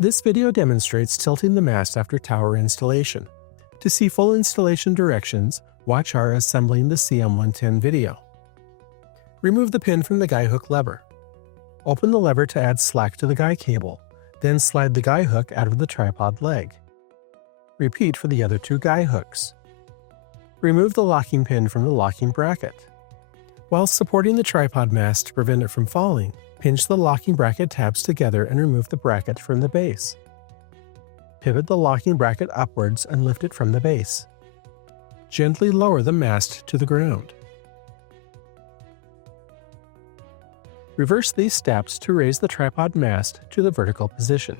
This video demonstrates tilting the mast after tower installation. To see full installation directions, watch our Assembling the CM110 video. Remove the pin from the guy hook lever. Open the lever to add slack to the guy cable, then slide the guy hook out of the tripod leg. Repeat for the other two guy hooks. Remove the locking pin from the locking bracket. While supporting the tripod mast to prevent it from falling, pinch the locking bracket tabs together and remove the bracket from the base. Pivot the locking bracket upwards and lift it from the base. Gently lower the mast to the ground. Reverse these steps to raise the tripod mast to the vertical position.